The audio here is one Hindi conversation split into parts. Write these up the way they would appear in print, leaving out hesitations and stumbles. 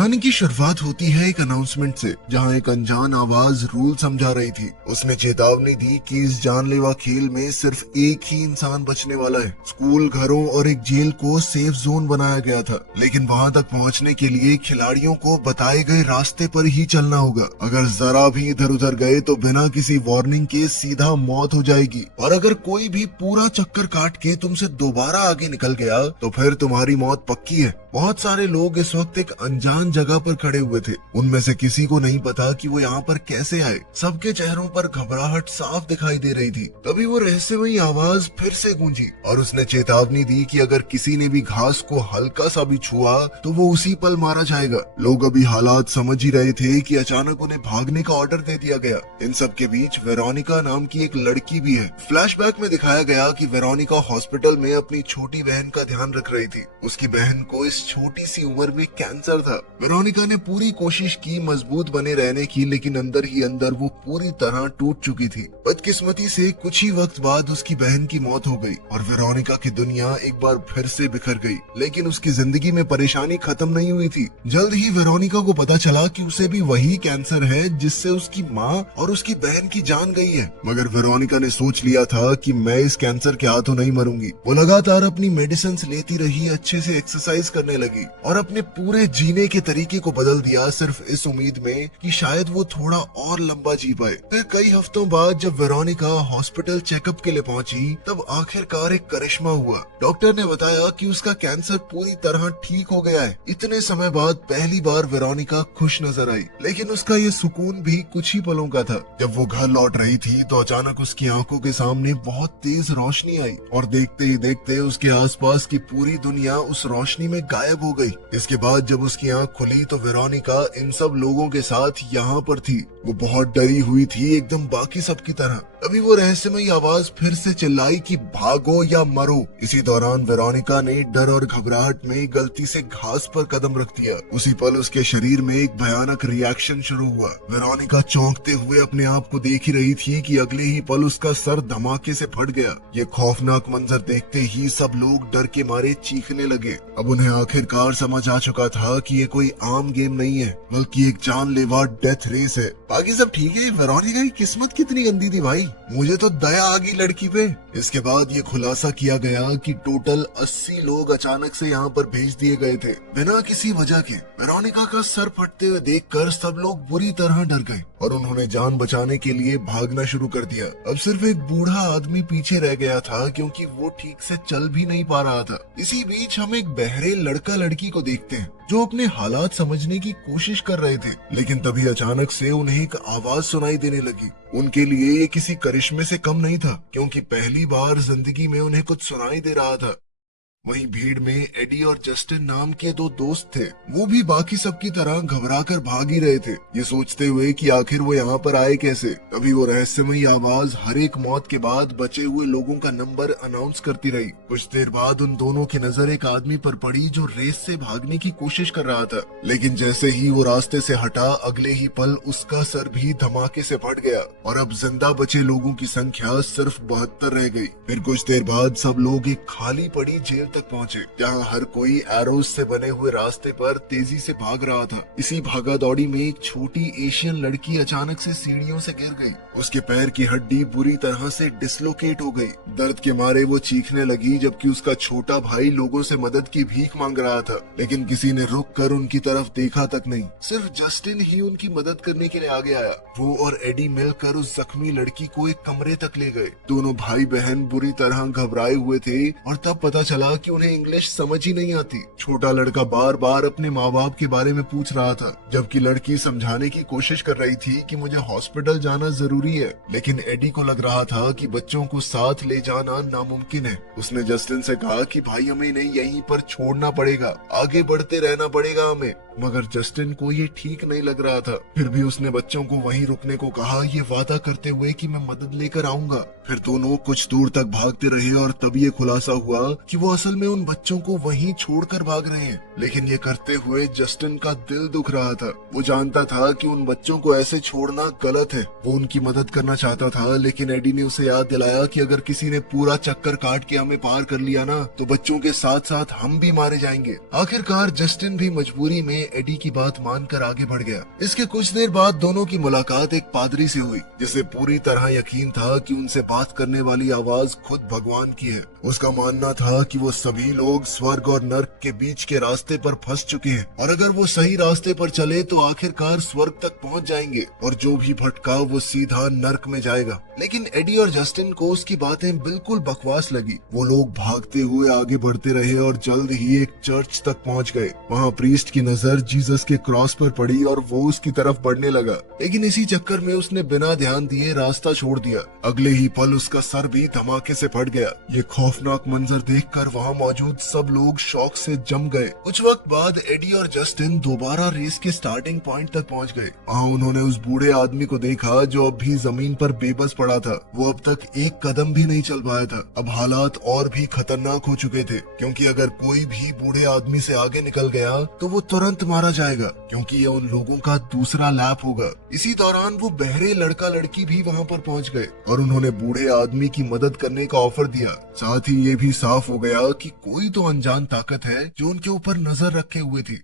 कहानी की शुरुआत होती है एक अनाउंसमेंट से, जहां एक अनजान आवाज रूल समझा रही थी। उसने चेतावनी दी कि इस जानलेवा खेल में सिर्फ एक ही इंसान बचने वाला है। स्कूल, घरों और एक जेल को सेफ जोन बनाया गया था, लेकिन वहां तक पहुंचने के लिए खिलाड़ियों को बताए गए रास्ते पर ही चलना होगा। अगर जरा भी इधर उधर गए तो बिना किसी वार्निंग के सीधा मौत हो जाएगी, और अगर कोई भी पूरा चक्कर काट के तुमसे दोबारा आगे निकल गया तो फिर तुम्हारी मौत पक्की है। बहुत सारे लोग इस वक्त एक अनजान जगह पर खड़े हुए थे। उनमें से किसी को नहीं पता कि वो यहाँ पर कैसे आए। सबके चेहरों पर घबराहट साफ दिखाई दे रही थी। तभी वो रहस्यमयी आवाज फिर से गूंजी और उसने चेतावनी दी कि अगर किसी ने भी घास को हल्का सा भी छुआ तो वो उसी पल मारा जाएगा। लोग अभी हालात समझ ही रहे थे कि अचानक उन्हें भागने का ऑर्डर दे दिया गया। इन सब के बीच वेरोनिका नाम की एक लड़की भी है। फ्लैशबैक में दिखाया गया कि वेरोनिका हॉस्पिटल में अपनी छोटी बहन का ध्यान रख रही थी। उसकी बहन को इस छोटी सी उम्र में कैंसर था। वेरोनिका ने पूरी कोशिश की मजबूत बने रहने की, लेकिन अंदर ही अंदर वो पूरी तरह टूट चुकी थी। बदकिस्मती से कुछ ही वक्त बाद उसकी बहन की मौत हो गई और वेरोनिका की दुनिया एक बार फिर से बिखर गई। लेकिन उसकी जिंदगी में परेशानी खत्म नहीं हुई थी। जल्द ही वेरोनिका को पता चला कि उसे भी वही कैंसर है जिससे उसकी माँ और उसकी बहन की जान गई है। मगर वेरोनिका ने सोच लिया था कि मैं इस कैंसर के हाथों नहीं मरूंगी। वो लगातार अपनी मेडिसिन लेती रही, अच्छे से एक्सरसाइज करने लगी और अपने पूरे जीने के तरीके को बदल दिया, सिर्फ इस उम्मीद में कि शायद वो थोड़ा और लंबा जी पाए। फिर कई हफ्तों बाद जब वेरोनिका हॉस्पिटल चेकअप के लिए पहुंची, तब आखिरकार एक करिश्मा हुआ। डॉक्टर ने बताया कि उसका कैंसर पूरी तरह ठीक हो गया है। इतने समय बाद पहली बार वेरोनिका खुश नजर आई, लेकिन उसका ये सुकून भी कुछ ही पलों का था। जब वो घर लौट रही थी तो अचानक उसकी आंखों के सामने बहुत तेज रोशनी आई और देखते ही देखते उसके आसपास की पूरी दुनिया उस रोशनी में गायब हो गई। इसके बाद जब उसकी आंख खुली तो वेरोनिका इन सब लोगों के साथ यहाँ पर थी। वो बहुत डरी हुई थी, एकदम बाकी सब की तरह। अभी वो रहस्यमयी आवाज फिर से चिल्लाई कि भागो या मरो। इसी दौरान वेरोनिका ने डर और घबराहट में गलती से घास पर कदम रख दिया। उसी पल उसके शरीर में एक भयानक रिएक्शन शुरू हुआ। वेरोनिका चौंकते हुए अपने आप को देख ही रही थी कि अगले ही पल उसका सर धमाके से फट गया। ये खौफनाक मंजर देखते ही सब लोग डर के मारे चीखने लगे। अब उन्हें आखिरकार समझ आ चुका था कि ये कोई आम गेम नहीं है, बल्कि एक जानलेवा डेथ रेस है। बाकी सब ठीक है, वेरोनिका की किस्मत कितनी गंदी थी भाई, मुझे तो दया आ गई लड़की पे। इसके बाद ये खुलासा किया गया कि टोटल 80 लोग अचानक से यहाँ पर भेज दिए गए थे, बिना किसी वजह के। वेरोनिका का सर फटते हुए देखकर सब लोग बुरी तरह डर गए और उन्होंने जान बचाने के लिए भागना शुरू कर दिया। अब सिर्फ एक बूढ़ा आदमी पीछे रह गया था, क्योंकि वो ठीक से चल भी नहीं पा रहा था। इसी बीच हम एक बहरे लड़का लड़की को देखते हैं जो अपने हालात समझने की कोशिश कर रहे थे, लेकिन तभी अचानक से उन्हें एक आवाज सुनाई देने लगी। उनके लिए ये किसी करिश्मे से कम नहीं था, क्योंकि पहली बार जिंदगी में उन्हें कुछ सुनाई दे रहा था। वहीं भीड़ में एडी और जस्टिन नाम के दो दोस्त थे। वो भी बाकी सबकी तरह घबराकर भाग ही रहे थे, ये सोचते हुए कि आखिर वो यहाँ पर आए कैसे। तभी वो रहस्यमयी आवाज हर एक मौत के बाद बचे हुए लोगों का नंबर अनाउंस करती रही। कुछ देर बाद उन दोनों की नजर एक आदमी पर पड़ी जो रेस से भागने की कोशिश कर रहा था, लेकिन जैसे ही वो रास्ते से हटा, अगले ही पल उसका सर भी धमाके से फट गया और अब जिंदा बचे लोगों की संख्या सिर्फ 72 रह गई। फिर कुछ देर बाद सब लोग एक खाली पड़ी जेल तक पहुंचे, जहां हर कोई एरोज से बने हुए रास्ते पर तेजी से भाग रहा था। इसी भागा दौड़ी में एक छोटी एशियन लड़की अचानक से सीढ़ियों से गिर गई। उसके पैर की हड्डी बुरी तरह से डिसलोकेट हो गई। दर्द के मारे वो चीखने लगी, जबकि उसका छोटा भाई लोगों से मदद की भीख मांग रहा था, लेकिन किसी ने रुक कर उनकी तरफ देखा तक नहीं। सिर्फ जस्टिन ही उनकी मदद करने के लिए आगे आया। वो और एडी मिलकर उस जख्मी लड़की को एक कमरे तक ले गए। दोनों भाई बहन बुरी तरह घबराए हुए थे और तब पता चला कि उन्हें इंग्लिश समझ ही नहीं आती। छोटा लड़का बार बार अपने माँ बाप के बारे में पूछ रहा था, जबकि लड़की समझाने की कोशिश कर रही थी कि मुझे हॉस्पिटल जाना जरूरी है। लेकिन एडी को लग रहा था कि बच्चों को साथ ले जाना नामुमकिन है। उसने जस्टिन से कहा कि भाई हमें इन्हें यहीं पर छोड़ना पड़ेगा, आगे बढ़ते रहना पड़ेगा हमें। मगर जस्टिन को ये ठीक नहीं लग रहा था। फिर भी उसने बच्चों को वहीं रुकने को कहा, ये वादा करते हुए कि मैं मदद लेकर आऊंगा। फिर दोनों कुछ दूर तक भागते रहे और तब ये खुलासा हुआ कि वो असल में उन बच्चों को वहीं छोड़कर भाग रहे हैं। लेकिन ये करते हुए जस्टिन का दिल दुख रहा था। वो जानता था कि उन बच्चों को ऐसे छोड़ना गलत है। वो उनकी मदद करना चाहता था, लेकिन एडी ने उसे याद दिलाया कि अगर किसी ने पूरा चक्कर काट के हमें पार कर लिया ना, तो बच्चों के साथ साथ हम भी मारे जाएंगे। आखिरकार जस्टिन भी मजबूरी में एडी की बात मानकर आगे बढ़ गया। इसके कुछ देर बाद दोनों की मुलाकात एक पादरी से हुई, जिसे पूरी तरह यकीन था कि उनसे बात करने वाली आवाज खुद भगवान की है। उसका मानना था कि वो सभी लोग स्वर्ग और नर्क के बीच के रास्ते पर फंस चुके हैं और अगर वो सही रास्ते पर चले तो आखिरकार स्वर्ग तक पहुंच जाएंगे और जो भी भटका वो सीधा नर्क में जाएगा। लेकिन एडी और जस्टिन को उसकी बातें बिल्कुल बकवास लगी। वो लोग भागते हुए आगे बढ़ते रहे और जल्द ही एक चर्च तक पहुंच गए। वहाँ प्रीस्ट की नजर जीसस के क्रॉस पर पड़ी और वो उसकी तरफ बढ़ने लगा, लेकिन इसी चक्कर में उसने बिना ध्यान दिए रास्ता छोड़ दिया। अगले ही पल उसका सर भी धमाके से फट गया। ये खौफनाक मंजर देखकर वहाँ मौजूद सब लोग शौक से जम गए। कुछ वक्त बाद एडी और जस्टिन दोबारा रेस के स्टार्टिंग पॉइंट तक पहुँच गए। वहाँ उन्होंने उस बूढ़े आदमी को देखा जो अब भी जमीन पर बेबस पड़ा था। वो अब तक एक कदम भी नहीं चल पाया था। अब हालात और भी खतरनाक हो चुके थे, क्योंकि अगर कोई भी बूढ़े आदमी से आगे निकल गया तो वो तुरंत मारा जाएगा, क्योंकि ये उन लोगों का दूसरा लैप होगा। इसी दौरान वो बहरे लड़का लड़की भी वहाँ पर पहुँच गए और उन्होंने बूढ़े आदमी की मदद करने का ऑफर दिया। साथ ही ये भी साफ हो गया कि कोई तो अनजान ताकत है जो उनके ऊपर नजर रखे हुए थी।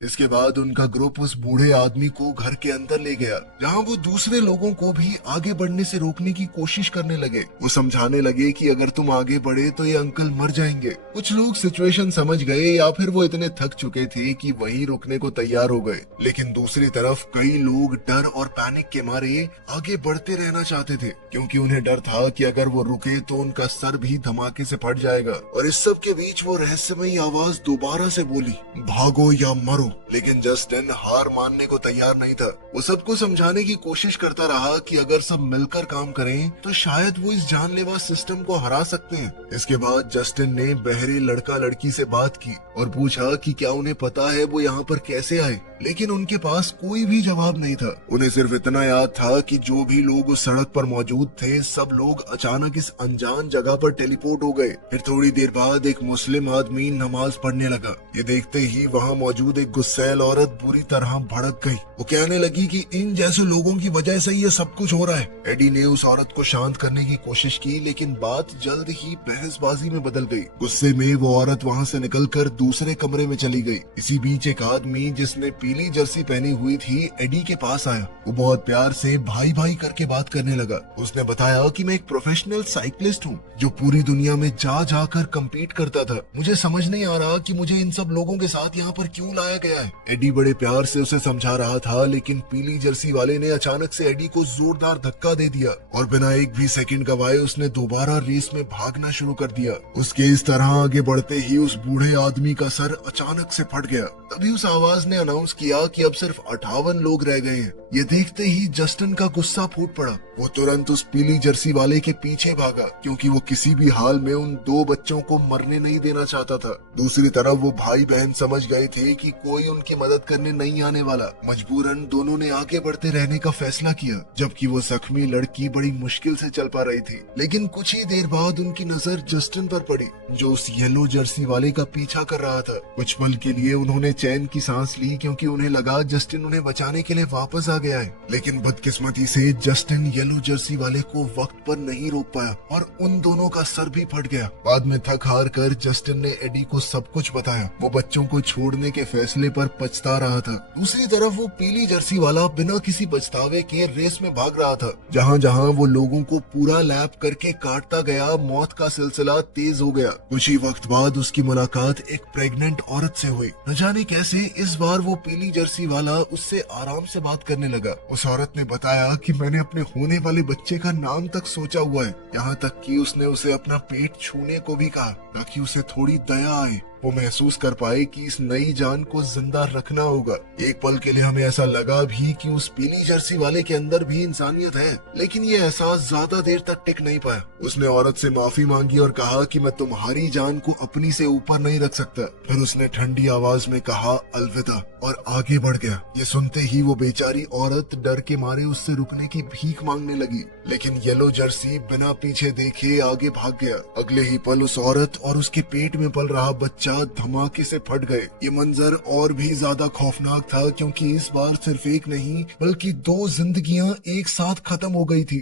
इसके बाद उनका ग्रुप उस बूढ़े आदमी को घर के अंदर ले गया, जहां वो दूसरे लोगों को भी आगे बढ़ने से रोकने की कोशिश करने लगे। वो समझाने लगे कि अगर तुम आगे बढ़े तो ये अंकल मर जाएंगे। कुछ लोग सिचुएशन समझ गए या फिर वो इतने थक चुके थे कि वहीं रुकने को तैयार हो गए, लेकिन दूसरी तरफ कई लोग डर और पैनिक के मारे आगे बढ़ते रहना चाहते थे, क्योंकि उन्हें डर था कि अगर वो रुके तो उनका सर भी धमाके से फट जाएगा। और इस सब के बीच वो रहस्यमयी आवाज दोबारा से बोली, भागो या मरो। लेकिन जस्टिन हार मानने को तैयार नहीं था। वो सबको समझाने की कोशिश करता रहा कि अगर सब मिलकर काम करें तो शायद वो इस जानलेवा सिस्टम को हरा सकते हैं। इसके बाद जस्टिन ने बहरे लड़का लड़की से बात की और पूछा कि क्या उन्हें पता है वो यहाँ पर कैसे आए, लेकिन उनके पास कोई भी जवाब नहीं था। उन्हें सिर्फ इतना याद था कि जो भी लोग उस सड़क पर मौजूद थे सब लोग अचानक इस अनजान जगह पर टेलीपोर्ट हो गए। फिर थोड़ी देर बाद एक मुस्लिम आदमी नमाज पढ़ने लगा। ये देखते ही वहाँ मौजूद एक गुस्सैल औरत बुरी तरह भड़क गई। वो कहने लगी कि इन जैसे लोगों की वजह से ये सब कुछ हो रहा है। एडी ने उस औरत को शांत करने की कोशिश की, लेकिन बात जल्द ही बहसबाजी में बदल गई। गुस्से में वो औरत वहाँ से निकलकर दूसरे कमरे में चली गई। इसी बीच एक आदमी जिसने पीली जर्सी पहनी हुई थी एडी के पास आया। वो बहुत प्यार से भाई भाई करके बात करने लगा। उसने बताया कि मैं एक प्रोफेशनल साइकिलिस्ट हूँ जो पूरी दुनिया में जा जाकर कम्पीट करता था। मुझे समझ नहीं आ रहा कि मुझे इन सब लोगों के साथ यहाँ पर क्यों लाया गया है। एडी बड़े प्यार से उसे समझा रहा था, लेकिन पीली जर्सी वाले ने अचानक से एडी को जोरदार धक्का दे दिया और बिना एक भी सेकंड गवाए उसने दोबारा रेस में भागना शुरू कर दिया। उसके इस तरह आगे बढ़ते ही उस बूढ़े आदमी का सर अचानक से फट गया। तभी उस आवाज ने अनाउंस किया कि अब सिर्फ 58 लोग रह गए हैं। ये देखते ही जस्टिन का गुस्सा फूट पड़ा। वो तुरंत उस पीली जर्सी वाले के पीछे भागा, क्योंकि वो किसी भी हाल में उन दो बच्चों को मरने नहीं देना चाहता था। दूसरी तरफ वो भाई बहन समझ गए थे कि कोई उनकी मदद करने नहीं आने वाला। मजबूरन दोनों ने आगे बढ़ते रहने का फैसला किया, जबकि वो जख्मी लड़की बड़ी मुश्किल से चल पा रही थी। लेकिन कुछ ही देर बाद उनकी नजर जस्टिन पर पड़ी, जो उस येलो जर्सी वाले का पीछा कर रहा था। कुछ पल के लिए उन्होंने चैन की सांस ली, क्योंकि उन्हें लगा जस्टिन उन्हें बचाने के लिए वापस आ गया है। लेकिन बदकिस्मती से जस्टिन येलो जर्सी वाले को वक्त पर नहीं रोक पाया और उन दोनों का सर भी फट गया। बाद में थक हार कर जस्टिन ने एडी को सब कुछ बताया। वो बच्चों को छोड़ने के फैसले पर पछता रहा था। दूसरी तरफ वो पीली जर्सी वाला बिना किसी पछतावे के रेस में भाग रहा था। जहाँ जहाँ वो लोगों को पूरा लैप करके काटता गया, मौत का सिलसिला तेज हो गया। कुछ ही वक्त बाद उसकी मुलाकात एक प्रेग्नेंट औरत से हुई। न जाने कैसे इस बार वो पीली जर्सी वाला उससे आराम से बात करने लगा। उस औरत ने बताया कि मैंने अपने होने वाले बच्चे का नाम तक सोचा हुआ है। यहाँ तक कि उसने उसे अपना पेट छूने को भी कहा, ताकि उसे थोड़ी दया आए, वो महसूस कर पाए कि इस नई जान को जिंदा रखना होगा। एक पल के लिए हमें ऐसा लगा भी कि उस पीली जर्सी वाले के अंदर भी इंसानियत है, लेकिन ये एहसास ज्यादा देर तक टिक नहीं पाया। उसने औरत से माफी मांगी और कहा कि मैं तुम्हारी जान को अपनी से ऊपर नहीं रख सकता। फिर उसने ठंडी आवाज में कहा अलविदा और आगे बढ़ गया। ये सुनते ही वो बेचारी औरत डर के मारे उससे रुकने की भीख मांगने लगी, लेकिन येलो जर्सी बिना पीछे देखे आगे भाग गया। अगले ही पल उस औरत और उसके पेट में पल रहा बच्चा धमाके से फट गए। ये मंजर और भी ज्यादा खौफनाक था, क्योंकि इस बार सिर्फ एक नहीं बल्कि दो जिंदगियां एक साथ खत्म हो गई थी।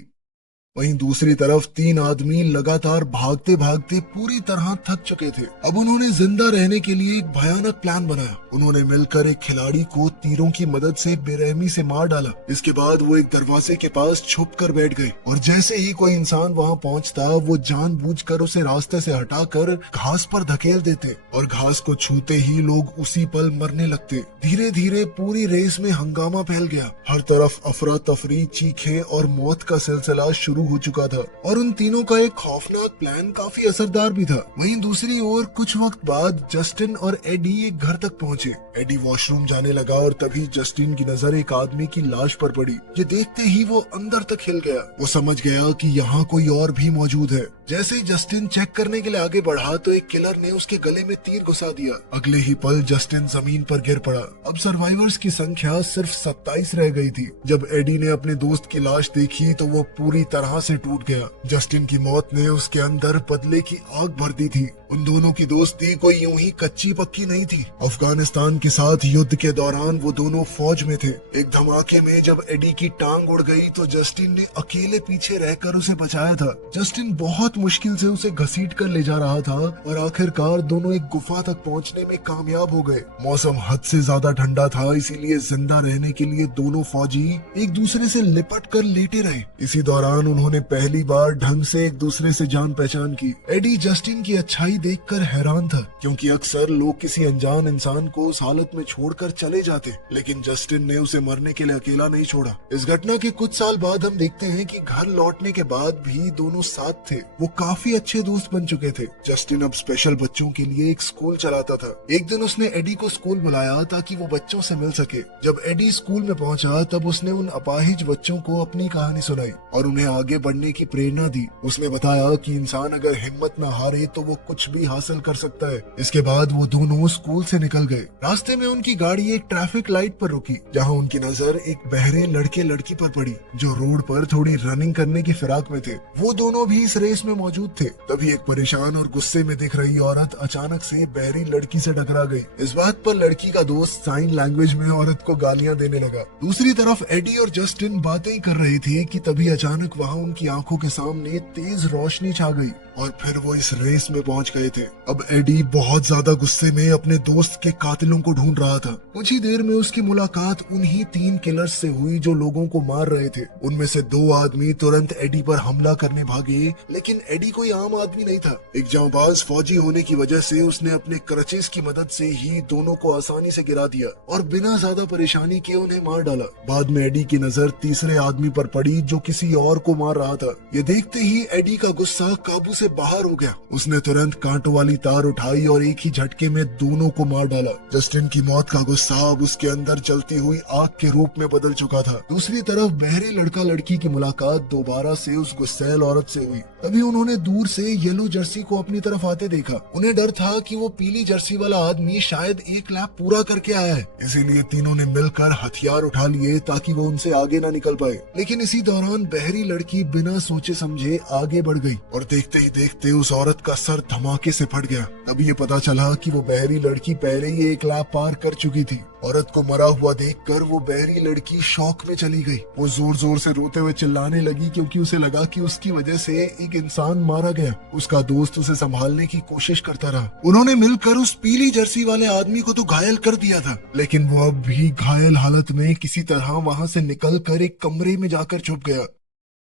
वहीं दूसरी तरफ 3 आदमी लगातार भागते भागते पूरी तरह थक चुके थे। अब उन्होंने जिंदा रहने के लिए एक भयानक प्लान बनाया। उन्होंने मिलकर एक खिलाड़ी को तीरों की मदद से बेरहमी से मार डाला। इसके बाद वो एक दरवाजे के पास छुप कर बैठ गए और जैसे ही कोई इंसान वहाँ पहुँचता वो जानबूझकर उसे रास्ते से हटाकर घास पर धकेल देते और घास को छूते ही लोग उसी पल मरने लगते। धीरे धीरे पूरी रेस में हंगामा फैल गया। हर तरफ अफरा तफरी, चीखें और मौत का सिलसिला शुरू हो चुका था और उन तीनों का एक खौफनाक प्लान काफी असरदार भी था। वहीं दूसरी ओर कुछ वक्त बाद जस्टिन और एडी एक घर तक पहुंचे। एडी वॉशरूम जाने लगा और तभी जस्टिन की नजर एक आदमी की लाश पर पड़ी। ये देखते ही वो अंदर तक हिल गया। वो समझ गया कि यहाँ कोई और भी मौजूद है। जैसे ही जस्टिन चेक करने के लिए आगे बढ़ा तो एक किलर ने उसके गले में तीर घुसा दिया। अगले ही पल जस्टिन जमीन पर गिर पड़ा। अब सर्वाइवर्स की संख्या सिर्फ 27 रह गई थी। जब एडी ने अपने दोस्त की लाश देखी तो वो पूरी तरह से टूट गया। जस्टिन की मौत ने उसके अंदर बदले की आग भर दी थी। उन दोनों की दोस्ती कोई यूं ही कच्ची पक्की नहीं थी। अफगानिस्तान के साथ युद्ध के दौरान वो दोनों फौज में थे। एक धमाके में जब एडी की टांग उड़ गई तो जस्टिन ने अकेले पीछे रहकर उसे बचाया था। जस्टिन बहुत मुश्किल से उसे घसीट कर ले जा रहा था और आखिरकार दोनों एक गुफा तक पहुंचने में कामयाब हो गए। मौसम हद से ज्यादा ठंडा था, इसीलिए जिंदा रहने के लिए दोनों फौजी एक दूसरे से लिपट कर लेटे रहे। इसी दौरान उन्होंने पहली बार ढंग से एक दूसरे से जान पहचान की। एडी जस्टिन की अच्छाई देखकर हैरान था, क्योंकि अक्सर लोग किसी अनजान इंसान को उस हालत में छोड़कर चले जाते, लेकिन जस्टिन ने उसे मरने के लिए अकेला नहीं छोड़ा। इस घटना के कुछ साल बाद हम देखते हैं कि घर लौटने के बाद भी दोनों साथ थे। वो काफी अच्छे दोस्त बन चुके थे। जस्टिन अब स्पेशल बच्चों के लिए एक स्कूल चलाता था। एक दिन उसने एडी को स्कूल बुलाया ताकि वो बच्चों से मिल सके। जब एडी स्कूल में पहुंचा तब उसने उन अपाहिज बच्चों को अपनी कहानी सुनाई और उन्हें आगे बढ़ने की प्रेरणा दी। उसने बताया कि इंसान अगर हिम्मत न हारे तो वो कुछ भी हासिल कर सकता है। इसके बाद वो दोनों स्कूल से निकल गए। रास्ते में उनकी गाड़ी एक ट्रैफिक लाइट पर रुकी, जहाँ उनकी नजर एक बहरे लड़के लड़की पर पड़ी जो रोड पर थोड़ी रनिंग करने की फिराक में थे। वो दोनों भी इस रेस में मौजूद थे। तभी एक परेशान और गुस्से में दिख रही औरत अचानक से बहरी लड़की से टकरा गई। इस बात पर लड़की का दोस्त साइन लैंग्वेज में औरत को गालियां देने लगा। दूसरी तरफ एडी और जस्टिन बातें कर रही थी कि तभी अचानक वहाँ उनकी आंखों के सामने तेज रोशनी छा गई और फिर वो इस रेस में पहुंच गए थे। अब एडी बहुत ज्यादा गुस्से में अपने दोस्त के कातिलों को ढूंढ रहा था। कुछ ही देर में उसकी मुलाकात उन्हीं 3 किलर्स से हुई जो लोगों को मार रहे थे। उनमें से 2 आदमी तुरंत एडी पर हमला करने भागे, लेकिन एडी कोई आम आदमी नहीं था। एक जांबाज फौजी होने की वजह से उसने अपने क्रचेस की मदद से ही दोनों को आसानी से गिरा दिया और बिना ज्यादा परेशानी के उन्हें मार डाला। बाद में एडी की नजर तीसरे आदमी पर पड़ी जो किसी और को मार रहा था। ये देखते ही एडी का गुस्सा काबू से बाहर हो गया। उसने तुरंत कांटों वाली तार उठाई और एक ही झटके में दोनों को मार डाला। जस्टिन की मौत का गुस्सा अब उसके अंदर जलती हुई आग के रूप में बदल चुका था। दूसरी तरफ बहरे लड़का लड़की की मुलाकात दोबारा से उस गुस्सैल औरत से हुई। तभी उन्होंने दूर से येलो जर्सी को अपनी तरफ आते देखा। उन्हें डर था कि वो पीली जर्सी वाला आदमी शायद एक लैप पूरा करके आया है, इसीलिए तीनों ने मिलकर हथियार उठा लिए ताकि वो उनसे आगे न निकल पाए। लेकिन इसी दौरान बहरी लड़की बिना सोचे समझे आगे बढ़ गई और देखते ही देखते उस औरत का सर धमाके से फट गया। तब ये पता चला कि वो बहरी लड़की पहले ही एक लैप पार कर चुकी थी। औरत को मरा हुआ देखकर वो बहरी लड़की शौक में चली गई। वो जोर जोर से रोते हुए चिल्लाने लगी क्योंकि उसे लगा कि उसकी वजह से एक इंसान मारा गया। उसका दोस्त उसे संभालने की कोशिश करता रहा। उन्होंने मिलकर उस पीली जर्सी वाले आदमी को तो घायल कर दिया था, लेकिन वो अब भी घायल हालत में किसी तरह वहां से निकलकर एक कमरे में जाकर छुप गया।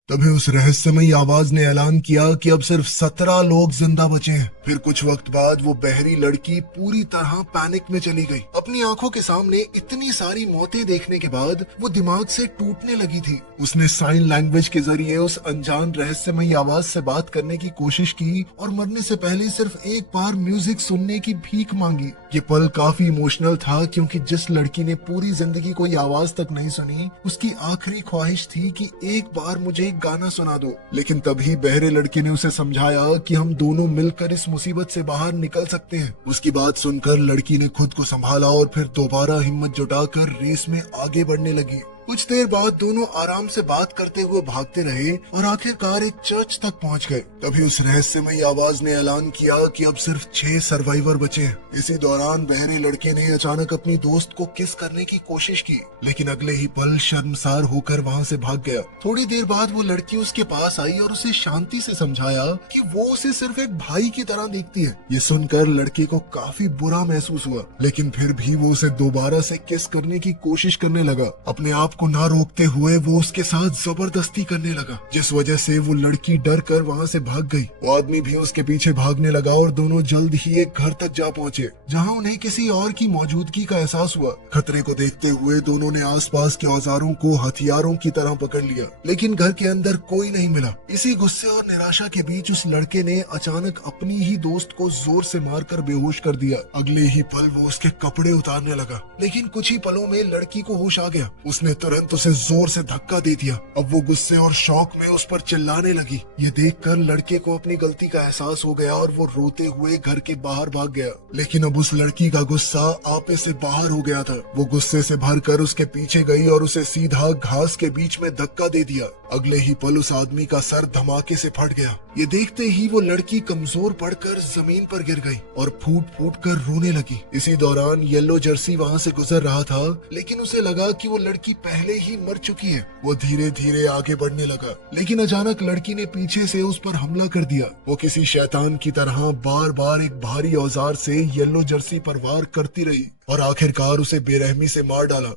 तभी उस रहस्यमयी आवाज ने ऐलान किया कि अब सिर्फ 17 लोग जिंदा बचे हैं। फिर कुछ वक्त बाद वो बहरी लड़की पूरी तरह पैनिक में चली गई। अपनी आंखों के सामने इतनी सारी मौतें देखने के बाद वो दिमाग से टूटने लगी थी। उसने साइन लैंग्वेज के जरिए उस अनजान रहस्यमयी आवाज से बात करने की कोशिश की और मरने से पहले सिर्फ एक बार म्यूजिक सुनने की भीख मांगी। ये पल काफी इमोशनल था क्योंकि जिस लड़की ने पूरी जिंदगी कोई आवाज तक नहीं सुनी, उसकी आखिरी ख्वाहिश थी कि एक बार मुझे गाना सुना दो। लेकिन तभी बहरे लड़के ने उसे समझाया कि हम दोनों मिलकर इस मुसीबत से बाहर निकल सकते हैं। उसकी बात सुनकर लड़की ने खुद को संभाला और फिर दोबारा हिम्मत जुटाकर रेस में आगे बढ़ने लगी। कुछ देर बाद दोनों आराम से बात करते हुए भागते रहे और आखिरकार एक चर्च तक पहुंच गए। तभी उस रहस्यमयी आवाज ने ऐलान किया कि अब सिर्फ 6 सर्वाइवर बचे हैं। इसी दौरान बहरे लड़के ने अचानक अपनी दोस्त को किस करने की कोशिश की, लेकिन अगले ही पल शर्मसार होकर वहां से भाग गया। थोड़ी देर बाद वो लड़की उसके पास आई और उसे शांति से समझाया कि वो उसे सिर्फ एक भाई की तरह देखती है। ये सुनकर लड़के को काफी बुरा महसूस हुआ, लेकिन फिर भी वो उसे दोबारा से किस करने की कोशिश करने लगा। अपने आप को ना रोकते हुए वो उसके साथ जबरदस्ती करने लगा, जिस वजह से वो लड़की डर कर वहाँ से भाग गई। वो आदमी भी उसके पीछे भागने लगा और दोनों जल्द ही एक घर तक जा पहुँचे, जहाँ उन्हें किसी और की मौजूदगी का एहसास हुआ। खतरे को देखते हुए दोनों ने आसपास के औजारों को हथियारों की तरह पकड़ लिया, लेकिन घर के अंदर कोई नहीं मिला। इसी गुस्से और निराशा के बीच उस लड़के ने अचानक अपनी ही दोस्त को जोर से मारकर बेहोश कर दिया। अगले ही पल वो उसके कपड़े उतारने लगा, लेकिन कुछ ही पलों में लड़की को होश आ गया। उसने तुरंत उसे जोर से धक्का दे दिया। अब वो गुस्से और शौक में उस पर चिल्लाने लगी। ये देखकर लड़के को अपनी गलती का एहसास हो गया और वो रोते हुए घर के बाहर भाग गया। लेकिन अब उस लड़की का गुस्सा आपे से बाहर हो गया था। वो गुस्से से भरकर उसके पीछे गई और उसे सीधा घास के बीच में धक्का दे दिया। अगले ही पल उस आदमी का सर धमाके से फट गया। ये देखते ही वो लड़की कमजोर पड़कर जमीन पर गिर गई और फूट फूट कर रोने लगी। इसी दौरान येलो जर्सी वहाँ से गुजर रहा था, लेकिन उसे लगा कि वो लड़की पहले ही मर चुकी है। वो धीरे धीरे आगे बढ़ने लगा, लेकिन अचानक लड़की ने पीछे से उस पर हमला कर दिया। वो किसी शैतान की तरह बार बार एक भारी औजार से येलो जर्सी पर वार करती रही और आखिरकार उसे बेरहमी से मार डाला।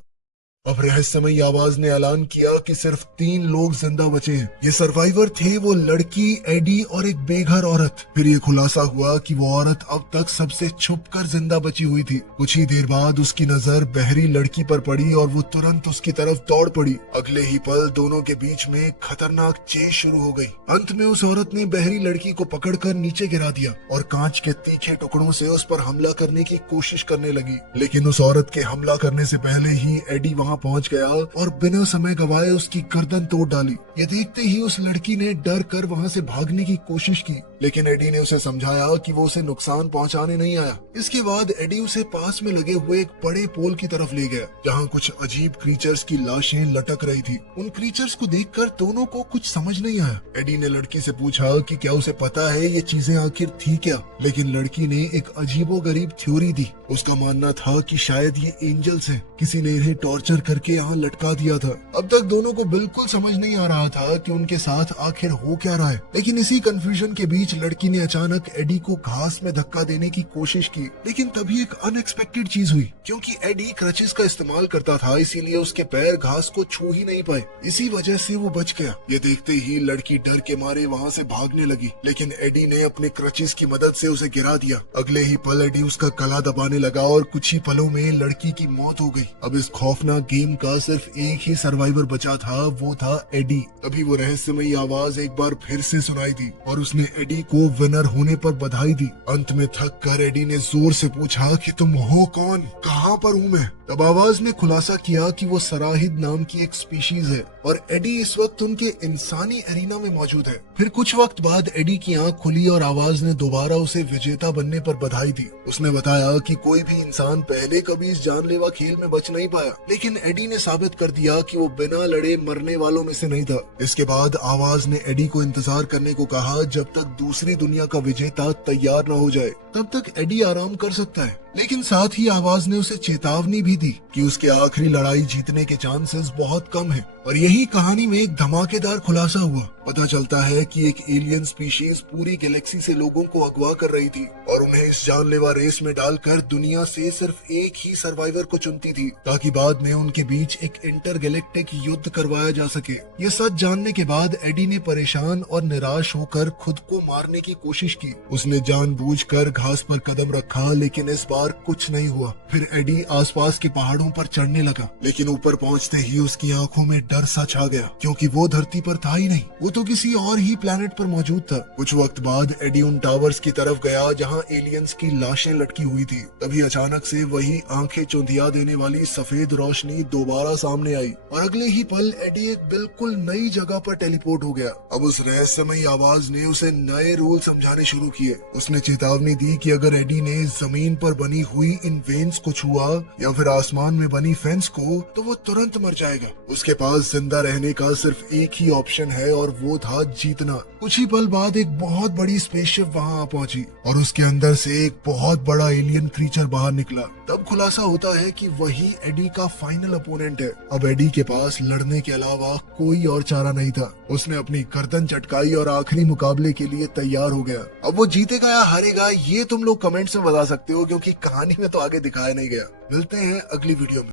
अब रहस्यमयी आवाज ने ऐलान किया कि सिर्फ 3 लोग जिंदा बचे हैं। ये सर्वाइवर थे वो लड़की, एडी और एक बेघर औरत। फिर ये खुलासा हुआ कि वो औरत अब तक सबसे छुपकर जिंदा बची हुई थी। कुछ ही देर बाद उसकी नजर बहरी लड़की पर पड़ी और वो तुरंत उसकी तरफ दौड़ पड़ी। अगले ही पल दोनों के बीच में खतरनाक चेज शुरू हो गई। अंत में उस औरत ने बहरी लड़की को पकड़कर नीचे गिरा दिया और कांच के तीखे टुकड़ों से उस पर हमला करने की कोशिश करने लगी। लेकिन उस औरत के हमला करने से पहले ही एडी वहाँ पहुंच गया और बिना समय गवाए उसकी गर्दन तोड़ डाली। ये देखते ही उस लड़की ने डर कर वहाँ से भागने की कोशिश की, लेकिन एडी ने उसे समझाया कि वो उसे नुकसान पहुंचाने नहीं आया। इसके बाद एडी उसे पास में लगे हुए एक बड़े पोल की तरफ ले गया, जहाँ कुछ अजीब क्रीचर्स की लाशें लटक रही थी। उन क्रीचर्स को देखकर दोनों को कुछ समझ नहीं आया। एडी ने लड़की से पूछा कि क्या उसे पता है ये चीजें आखिर थी क्या, लेकिन लड़की ने एक अजीबोगरीब थ्योरी दी। उसका मानना था कि शायद ये एंजल्स हैं, किसी ने इन्हें टॉर्चर करके यहाँ लटका दिया था। अब तक दोनों को बिल्कुल समझ नहीं आ रहा था कि उनके साथ आखिर हो क्या रहा है, लेकिन इसी कंफ्यूजन के बीच लड़की ने अचानक एडी को घास में धक्का देने की कोशिश की। लेकिन तभी एक अनएक्सपेक्टेड चीज हुई, क्योंकि एडी क्रचेस का इस्तेमाल करता था, इसीलिए उसके पैर घास को छू ही नहीं पाए। इसी वजह से वो बच गया। ये देखते ही लड़की डर के मारे वहाँ से भागने लगी, लेकिन एडी ने अपने क्रचेस की मदद से उसे गिरा दिया। अगले ही पल एडी उसका गला दबाने लगा और कुछ ही पलों में लड़की की मौत हो गई। अब इस खौफनाक गेम का सिर्फ एक ही सर्वाइवर बचा था, वो था एडी। तभी वो रहस्यमयी आवाज एक बार फिर से सुनाई दी और उसने एडी को विनर होने पर बधाई दी। अंत में थक कर एडी ने जोर से पूछा कि तुम हो कौन, कहाँ पर हूँ मैं। तब आवाज ने खुलासा किया कि वो सराहिद नाम की एक स्पीशीज है और एडी इस वक्त उनके इंसानी एरिना में मौजूद है। फिर कुछ वक्त बाद एडी की आंख खुली और आवाज ने दोबारा उसे विजेता बनने पर बधाई दी। उसने बताया कि कोई भी इंसान पहले कभी इस जानलेवा खेल में बच नहीं पाया, लेकिन एडी ने साबित कर दिया कि वो बिना लड़े मरने वालों में से नहीं था। इसके बाद आवाज ने एडी को इंतजार करने को कहा जब तक दूसरी दुनिया का विजेता तैयार न हो जाए। तब तक एडी आराम कर सकता है, लेकिन साथ ही आवाज ने उसे चेतावनी भी दी कि उसके आखिरी लड़ाई जीतने के चांसेस बहुत कम हैं। और यही कहानी में एक धमाकेदार खुलासा हुआ। पता चलता है कि एक एलियन स्पीशीज पूरी गैलेक्सी से लोगों को अगवा कर रही थी और उन्हें इस जानलेवा रेस में डालकर दुनिया से सिर्फ एक ही सर्वाइवर को चुनती थी, ताकि बाद में उनके बीच एक इंटरगैलेक्टिक युद्ध करवाया जा सके। ये सच जानने के बाद एडी ने परेशान और निराश होकर खुद को मारने की कोशिश की। उसने जानबूझकर घास पर कदम रखा, लेकिन इस बार कुछ नहीं हुआ। फिर एडी आसपास के पहाड़ों पर चढ़ने लगा, लेकिन ऊपर पहुंचते ही उसकी आंखों में डर सा छा गया, क्योंकि वो धरती पर था ही नहीं, वो तो किसी और ही प्लेनेट पर मौजूद था। कुछ वक्त बाद एडी उन टावर्स की तरफ गया जहां एलियंस की लाशें लटकी हुई थी। तभी अचानक से वही आंखें चौंधिया देने वाली सफेद रोशनी दोबारा सामने आई और अगले ही पल एडी एक बिल्कुल नई जगह पर टेलीपोर्ट हो गया। अब उस रहस्यमयी आवाज ने उसे नए रूल समझाने शुरू किए। उसने चेतावनी दी कि अगर एडी ने जमीन पर बनी हुई इन वेन्स को छुआ या फिर आसमान में बनी फेंस को तो वो तुरंत मर जाएगा। उसके पास जिंदा रहने का सिर्फ एक ही ऑप्शन है और वो था जीतना। कुछ ही पल बाद एक बहुत बड़ी स्पेसशिप वहां आ पहुंची और उसके अंदर से एक बहुत बड़ा एलियन क्रीचर बाहर निकला। तब खुलासा होता है कि वही एडी का फाइनल अपोनेंट है। अब एडी के पास लड़ने के अलावा कोई और चारा नहीं था। उसने अपनी गर्दन चटकाई और आखिरी मुकाबले के लिए तैयार हो गया। अब वो जीतेगा या हारेगा ये तुम लोग कमेंट्स में बता सकते हो, क्योंकि कहानी में तो आगे दिखाया नहीं गया। मिलते हैं अगली वीडियो में।